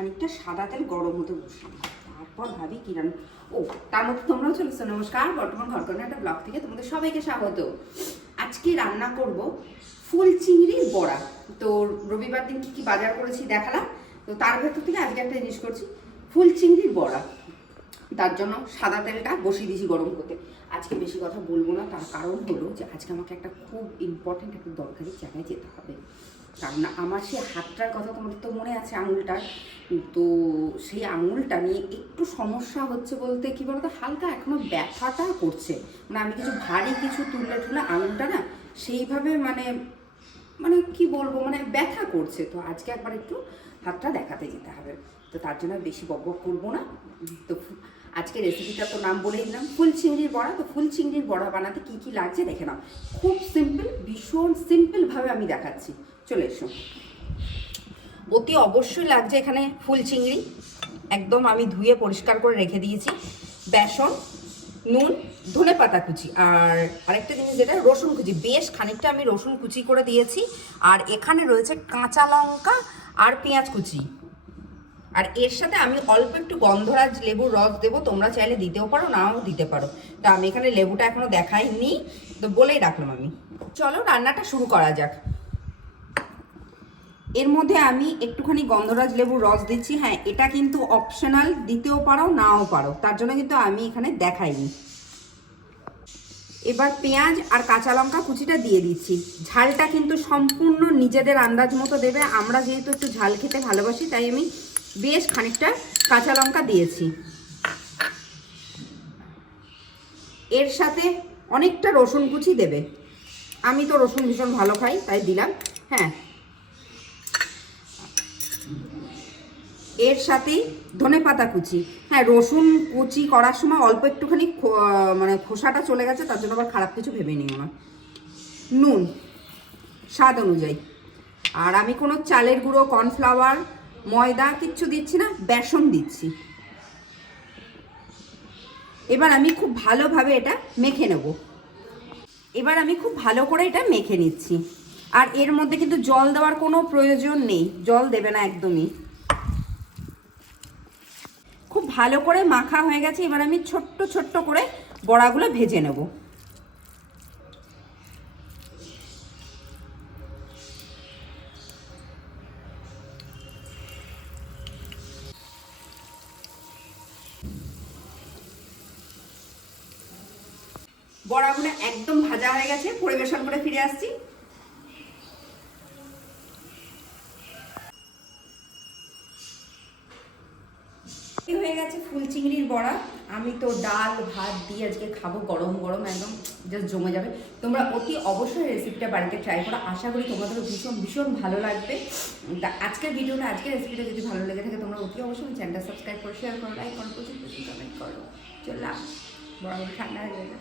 খানিকটা সাদা তেল গরম হতে বসিয়ে দিই, তারপর ভাবি কি রান্না। ও তার মধ্যে তোমরাও চলেছো। নমস্কার, বর্তমান ঘরকন্যা একটা ব্লগ থেকে তোমাদের সবাইকে স্বাগত। আজকে রান্না করব ফুল চিংড়ির বড়া। তো রবিবার দিন কি কি বাজার করেছি দেখালাম, তো তার ভেতর থেকে আজকে একটা জিনিস করছি, ফুল চিংড়ির বড়া। তার জন্য সাদা তেলটা বসিয়ে দিয়েছি গরম করতে। আজকে বেশি কথা বলবো না, তার কারণ হলো যে আজকে আমাকে একটা খুব ইম্পর্টেন্ট একটা দরকারি জায়গায় যেতে হবে। কারণ আমার সেই হাতটার কথা তোমাদের তো মনে আছে, আঙুলটার। তো সেই আঙুলটা নিয়ে একটু সমস্যা হচ্ছে বলতে কি বলতো, হালকা এখনো ব্যথাটা করছে। মানে আমি কিছু ভারী কিছু তুললে আঙুলটা না সেইভাবে মানে মানে কি বলবো, মানে ব্যথা করছে। তো আজকে একবার একটু হাতটা দেখাতে যেতে হবে। তো তার জন্য বেশি বকবক করবো না। তো আজকে রেসিপিটা তো নাম বলেই দিলাম, ফুল চিংড়ির বড়া। তো ফুল চিংড়ির বড়া বানাতে কি কি লাগছে দেখে নাও। খুব সিম্পল, ভীষণ সিম্পলভাবে আমি দেখাচ্ছি, চলে এসো। অতি অবশ্যই লাগছে এখানে ফুল চিংড়ি, একদম আমি ধুয়ে পরিষ্কার করে রেখে দিয়েছি। বেসন, নুন, ধনেপাতা কুচি, আর আরেকটা জিনিস যেটা রসুন কুচি, বেশ খানিকটা আমি রসুন কুচি করে দিয়েছি। আর এখানে রয়েছে কাঁচা লঙ্কা আর পেঁয়াজ কুচি। আর এর সাথে আমি অল্প একটু গন্ধরাজ লেবুর রস দেবো, তোমরা চাইলে দিতেও পারো, নাও দিতে পারো। তো আমি এখানে লেবুটা এখনো দেখাইনি, তো বলেই রাখলাম আমি। চলো রান্নাটা শুরু করা যাক। এর মধ্যে আমি একটুখানি গন্ধরাজ লেবুর রস দিচ্ছি। হ্যাঁ, এটা কিন্তু অপশনাল, দিতেও পারো নাও পারো, তার জন্য কিন্তু আমি এখানে দেখাইনি। এবার পেঁয়াজ আর কাঁচা লঙ্কা কুচিটা দিয়ে দিচ্ছি। ঝালটা কিন্তু সম্পূর্ণ নিজেদের আন্দাজ মতো দেবে। আমরা যেহেতু একটু ঝাল খেতে ভালোবাসি, তাই আমি বেশ খানিকটা কাঁচা লঙ্কা দিয়েছি। এর সাথে অনেকটা রসুন কুচি দেবে। আমি তো রসুন ভীষণ ভালো খাই, তাই দিলাম। হ্যাঁ, এর সাথেই ধনেপাতা কুচি। হ্যাঁ, রসুন কুচি করার সময় অল্প একটুখানি মানে খোসাটা চলে গেছে, তার জন্য আবার খারাপ কিছু ভেবে নিও না। নুন স্বাদ অনুযায়ী। আর আমি কোনো চালের গুঁড়ো, কর্নফ্লাওয়ার, ময়দা কিচ্ছু দিচ্ছি না, বেসন দিচ্ছি। এবার আমি খুব ভালোভাবে এটা মেখে নেব। এবার আমি খুব ভালো করে এটা মেখে নিচ্ছি। আর এর মধ্যে কিন্তু জল দেওয়ার কোনো প্রয়োজন নেই, জল দেবে না একদমই। খুব ভালো করে মাখা হয়ে গেছে। এবার আমি ছোট্ট ছোট্ট করে বড়াগুলো ভেজে নেব। বড়াগুলো একদম ভাজা হয়ে গেছে, পরিবেশন করে ফিরে আসছি। হয়ে গেছে ফুল চিংড়ির বড়া। আমি তো ডাল ভাত দিয়ে আজকে খাবো, গরম গরম একদম জাস্ট জমে যাবে। তোমরা অতি অবশ্যই রেসিপিটা বাড়িতে ট্রাই করো, আশা করি তোমাদের ভীষণ ভীষণ ভালো লাগবে। তা আজকের ভিডিওটা, আজকের রেসিপিটা যদি ভালো লেগে থাকে, তোমরা অতি অবশ্যই চ্যানেলটা সাবস্ক্রাইব করো, শেয়ার করো, লাইক করো, প্রচুর প্রচুর কমেন্ট করো। চললাম, বড়াগুলো ঠান্ডা হয়ে যাবে।